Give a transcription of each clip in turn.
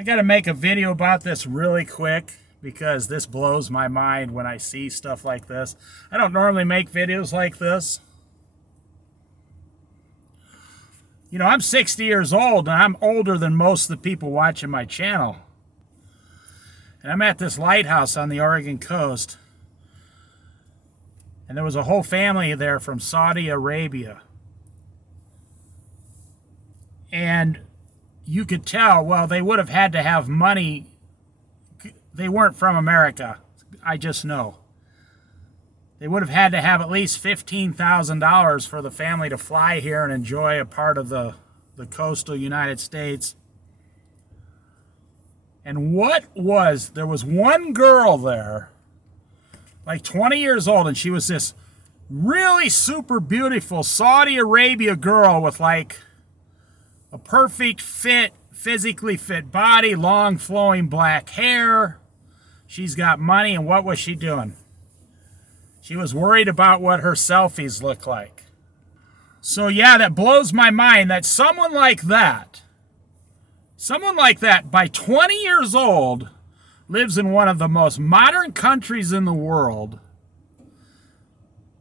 I got to make a video about this really quick because this blows my mind when I see stuff like this. I don't normally make videos like this. You know, I'm 60 years old and I'm older than most of the people watching my channel. And I'm at this lighthouse on the Oregon coast. And there was a whole family there from Saudi Arabia. And you could tell, well, they would have had to have money. They weren't from America. I just know. They would have had to have at least $15,000 for the family to fly here and enjoy a part of the coastal United States. And there was one girl there, like 20 years old, and she was this really super beautiful Saudi Arabia girl with like a perfect fit, physically fit body, long flowing black hair. She's got money, and what was she doing? She was worried about what her selfies look like. So yeah, that blows my mind that someone like that by 20 years old lives in one of the most modern countries in the world.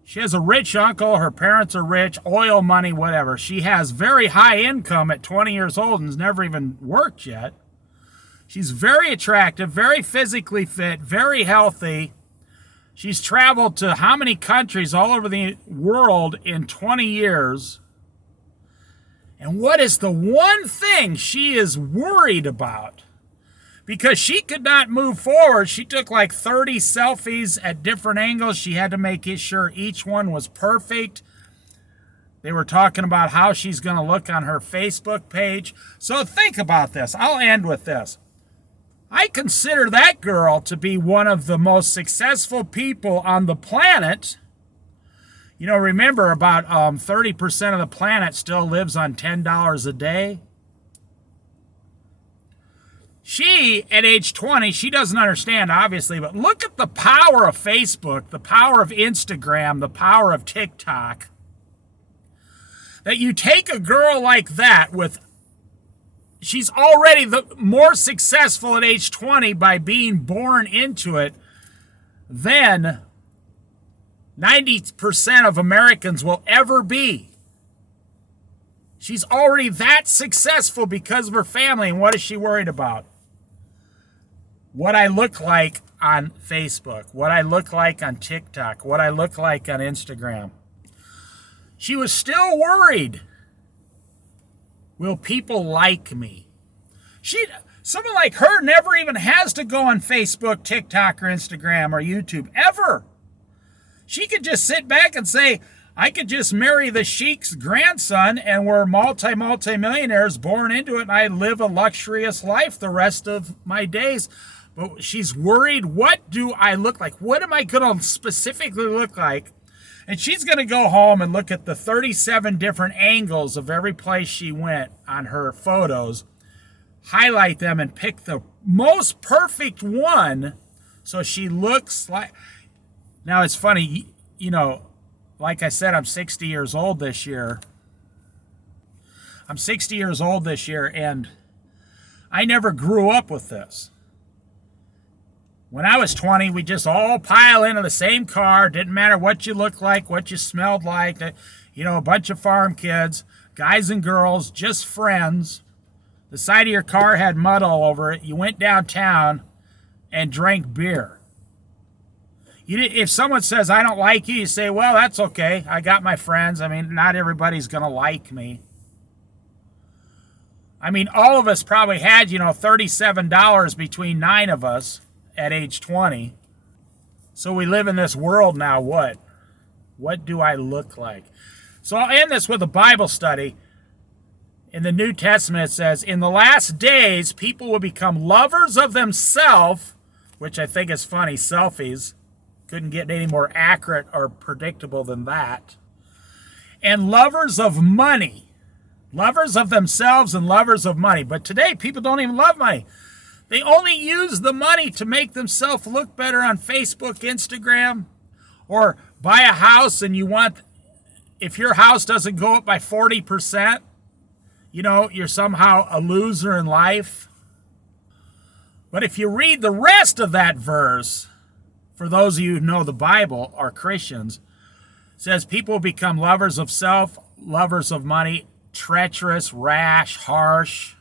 She has a rich uncle, her parents are rich, oil money, whatever. She has very high income at 20 years old and has never even worked yet. She's very attractive, very physically fit, very healthy. She's traveled to how many countries all over the world in 20 years? And what is the one thing she is worried about? Because she could not move forward. She took like 30 selfies at different angles. She had to make sure each one was perfect. They were talking about how she's going to look on her Facebook page. So think about this. I'll end with this. I consider that girl to be one of the most successful people on the planet. You know, remember about 30% of the planet still lives on $10 a day. She, at age 20, she doesn't understand, obviously, but look at the power of Facebook, the power of Instagram, the power of TikTok. That you take a girl like that she's already more successful at age 20 by being born into it than 90% of Americans will ever be. She's already that successful because of her family, and what is she worried about? What I look like on Facebook, what I look like on TikTok, what I look like on Instagram. She was still worried. Will people like me? Someone like her never even has to go on Facebook, TikTok, or Instagram, or YouTube, ever. She could just sit back and say, I could just marry the sheik's grandson and we're multi-millionaires born into it and I live a luxurious life the rest of my days. But she's worried, what do I look like? What am I going to specifically look like? And she's going to go home and look at the 37 different angles of every place she went on her photos, highlight them and pick the most perfect one so she looks like... Now, it's funny, you know, like I said, I'm 60 years old this year. I'm 60 years old this year, and I never grew up with this. When I was 20, we just all pile into the same car. Didn't matter what you looked like, what you smelled like. You know, a bunch of farm kids, guys and girls, just friends. The side of your car had mud all over it. You went downtown and drank beer. If someone says, I don't like you, you say, well, that's okay. I got my friends. I mean, not everybody's going to like me. I mean, all of us probably had, $37 between 9 of us at age 20. So we live in this world now. What do I look like? So I'll end this with a Bible study. In the New Testament, it says, in the last days, people will become lovers of themselves, which I think is funny, selfies. Couldn't get any more accurate or predictable than that. And lovers of money. Lovers of themselves and lovers of money. But today, people don't even love money. They only use the money to make themselves look better on Facebook, Instagram, or buy a house and if your house doesn't go up by 40%, you're somehow a loser in life. But if you read the rest of that verse, for those of you who know the Bible, are Christians, it says people become lovers of self, lovers of money, treacherous, rash, harsh,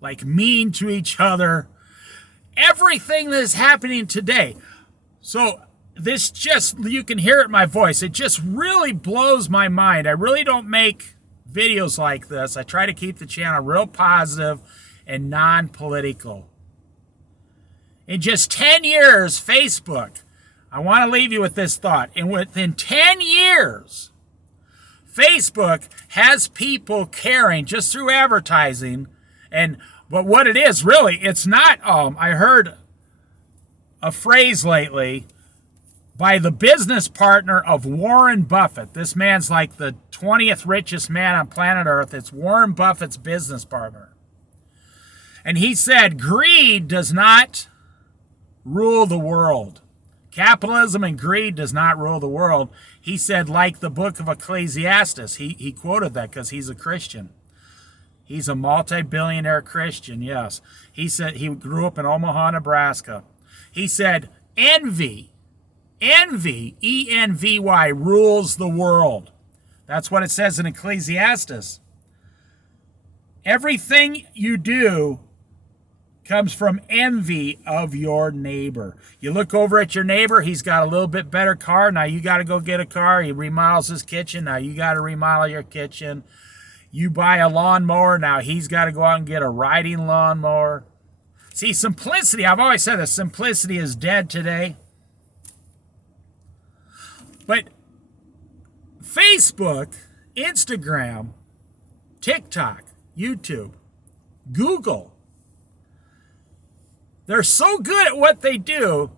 like mean to each other. Everything that is happening today. So this just, you can hear it in my voice. It just really blows my mind. I really don't make videos like this. I try to keep the channel real positive and non-political. In just 10 years, Facebook, I want to leave you with this thought. And within 10 years, Facebook has people caring just through advertising. But what it is, really, it's not, I heard a phrase lately by the business partner of Warren Buffett. This man's like the 20th richest man on planet Earth. It's Warren Buffett's business partner. And he said, greed does not rule the world. Capitalism and greed does not rule the world. He said, like the book of Ecclesiastes. He quoted that because he's a Christian. He's a multi-billionaire Christian, yes. He said he grew up in Omaha, Nebraska. He said, envy, E-N-V-Y, rules the world. That's what it says in Ecclesiastes. Everything you do comes from envy of your neighbor. You look over at your neighbor, he's got a little bit better car. Now you got to go get a car. He remodels his kitchen. Now you got to remodel your kitchen. You buy a lawnmower. Now he's got to go out and get a riding lawnmower. See, simplicity, I've always said this, simplicity is dead today. But Facebook, Instagram, TikTok, YouTube, Google, they're so good at what they do,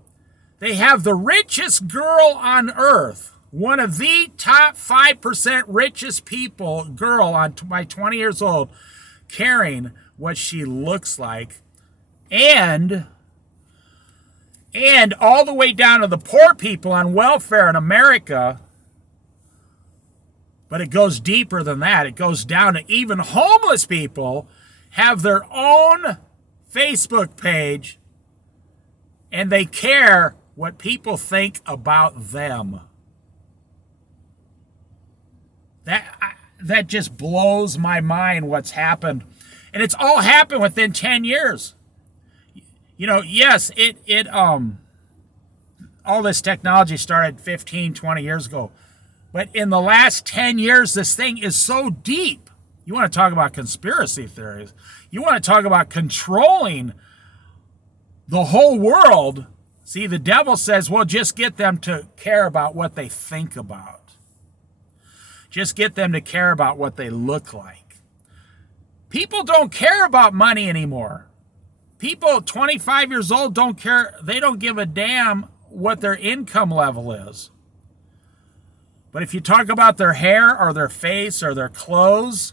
they have the richest girl on earth, one of the top 5% richest girl by 20 years old, caring what she looks like, and all the way down to the poor people on welfare in America. But it goes deeper than that. It goes down to even homeless people have their own Facebook page, and they care what people think about them. That just blows my mind what's happened. And it's all happened within 10 years. You know, yes, all this technology started 15, 20 years ago. But in the last 10 years, this thing is so deep. You want to talk about conspiracy theories. You want to talk about controlling the whole world. See, the devil says, well, just get them to care about what they think about. Just get them to care about what they look like. People don't care about money anymore. People 25 years old don't care. They don't give a damn what their income level is. But if you talk about their hair or their face or their clothes,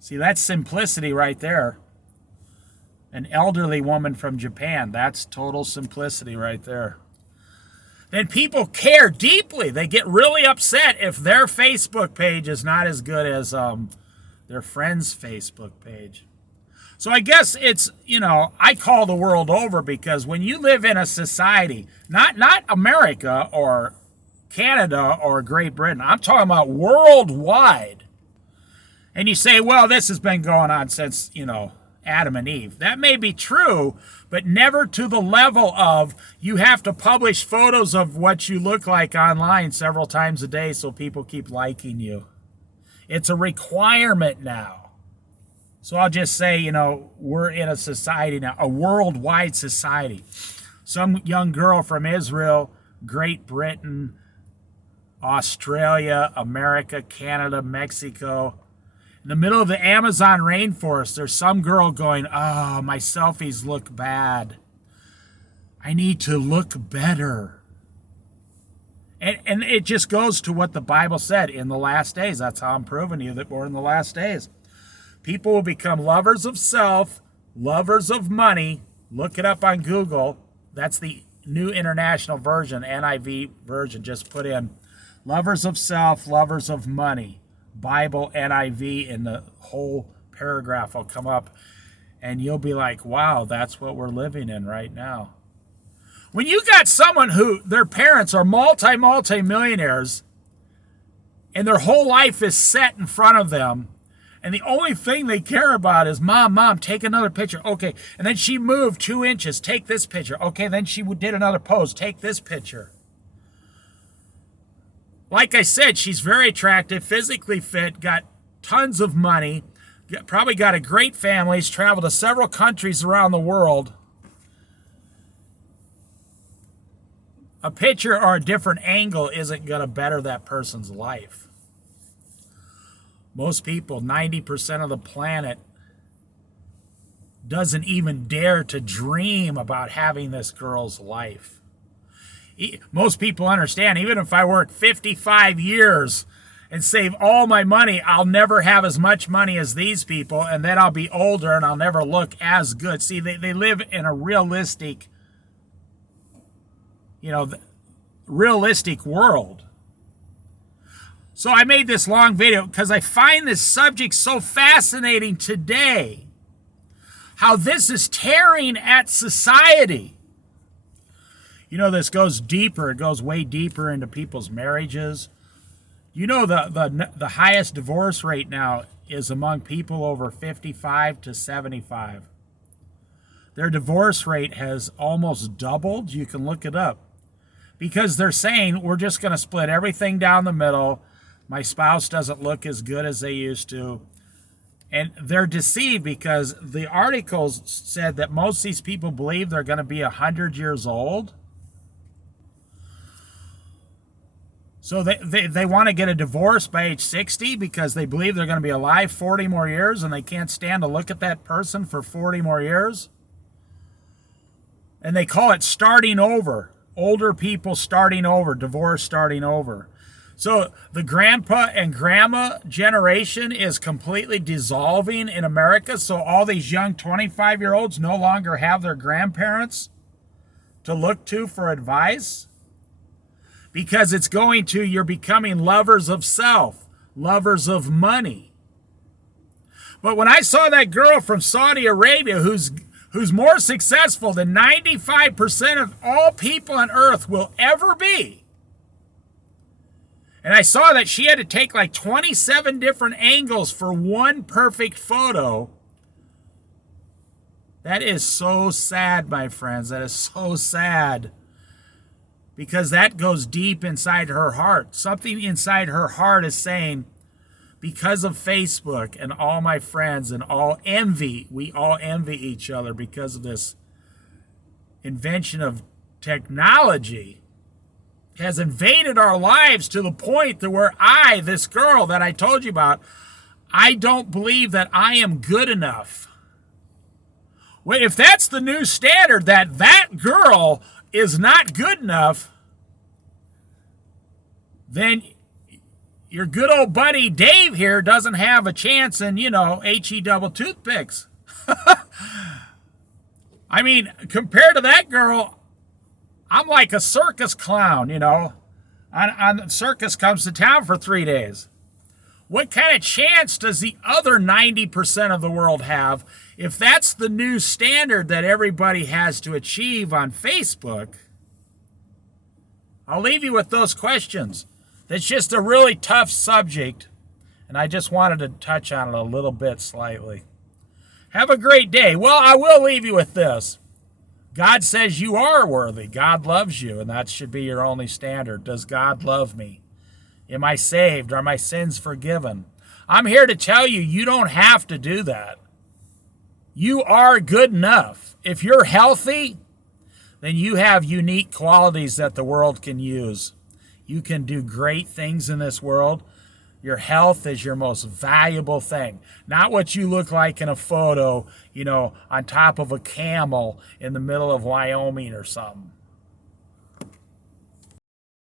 see, that's simplicity right there. An elderly woman from Japan, that's total simplicity right there. Then people care deeply. They get really upset if their Facebook page is not as good as their friend's Facebook page. So I guess it's, I call the world over, because when you live in a society, not America or Canada or Great Britain, I'm talking about worldwide. And you say, well, this has been going on since, Adam and Eve. That may be true, but never to the level of you have to publish photos of what you look like online several times a day so people keep liking you. It's a requirement now. So I'll just say, we're in a society now, a worldwide society. Some young girl from Israel, Great Britain, Australia, America, Canada, Mexico. In the middle of the Amazon rainforest, there's some girl going, oh, my selfies look bad. I need to look better. And it just goes to what the Bible said in the last days. That's how I'm proving to you that we're in the last days. People will become lovers of self, lovers of money. Look it up on Google. That's the New International Version, NIV version. Just put in lovers of self, lovers of money. Bible NIV, and the whole paragraph will come up, and you'll be like, wow, that's what we're living in right now. When you got someone who their parents are multi-millionaires and their whole life is set in front of them, and the only thing they care about is, mom, take another picture. Okay, and then she moved 2 inches, take this picture. Okay, then she did another pose, take this picture. Like I said, she's very attractive, physically fit, got tons of money, probably got a great family, has traveled to several countries around the world. A picture or a different angle isn't going to better that person's life. Most people, 90% of the planet, doesn't even dare to dream about having this girl's life. Most people understand, even if I work 55 years and save all my money, I'll never have as much money as these people, and then I'll be older and I'll never look as good. See, they live in a realistic realistic world. So I made this long video because I find this subject so fascinating today. How this is tearing at society. This goes deeper. It goes way deeper into people's marriages. The highest divorce rate now is among people over 55 to 75. Their divorce rate has almost doubled. You can look it up. Because they're saying, we're just going to split everything down the middle. My spouse doesn't look as good as they used to. And they're deceived because the articles said that most of these people believe they're going to be 100 years old. So they want to get a divorce by age 60 because they believe they're going to be alive 40 more years and they can't stand to look at that person for 40 more years. And they call it starting over. Older people starting over, divorce starting over. So the grandpa and grandma generation is completely dissolving in America. So all these young 25-year-olds no longer have their grandparents to look to for advice. Because it's going to, you're becoming lovers of self, lovers of money. But when I saw that girl from Saudi Arabia who's more successful than 95% of all people on earth will ever be. And I saw that she had to take like 27 different angles for one perfect photo. That is so sad, my friends. That is so sad. Because that goes deep inside her heart. Something inside her heart is saying, because of Facebook and all my friends and all envy, we all envy each other because of this invention of technology, has invaded our lives to the point that where this girl that I told you about, I don't believe that I am good enough. Well, if that's the new standard, that girl is not good enough, then your good old buddy Dave here doesn't have a chance in, HE double toothpicks. I mean, compared to that girl, I'm like a circus clown, On circus comes to town for 3 days. What kind of chance does the other 90% of the world have if that's the new standard that everybody has to achieve on Facebook? I'll leave you with those questions. That's just a really tough subject, and I just wanted to touch on it a little bit slightly. Have a great day. Well, I will leave you with this. God says you are worthy. God loves you, and that should be your only standard. Does God love me? Am I saved? Are my sins forgiven? I'm here to tell you, you don't have to do that. You are good enough. If you're healthy, then you have unique qualities that the world can use. You can do great things in this world. Your health is your most valuable thing. Not what you look like in a photo, on top of a camel in the middle of Wyoming or something.